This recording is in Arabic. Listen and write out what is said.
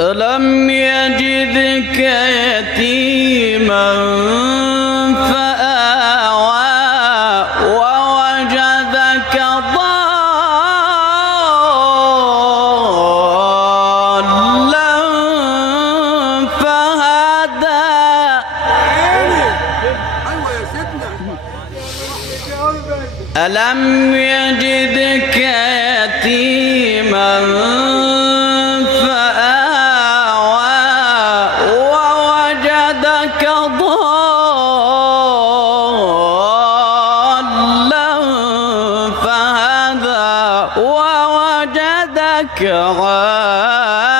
ألم يجدك يتيما فآوى ووجدك ضالا فهدى. ألم يجدك يتيما ووجدك عائلا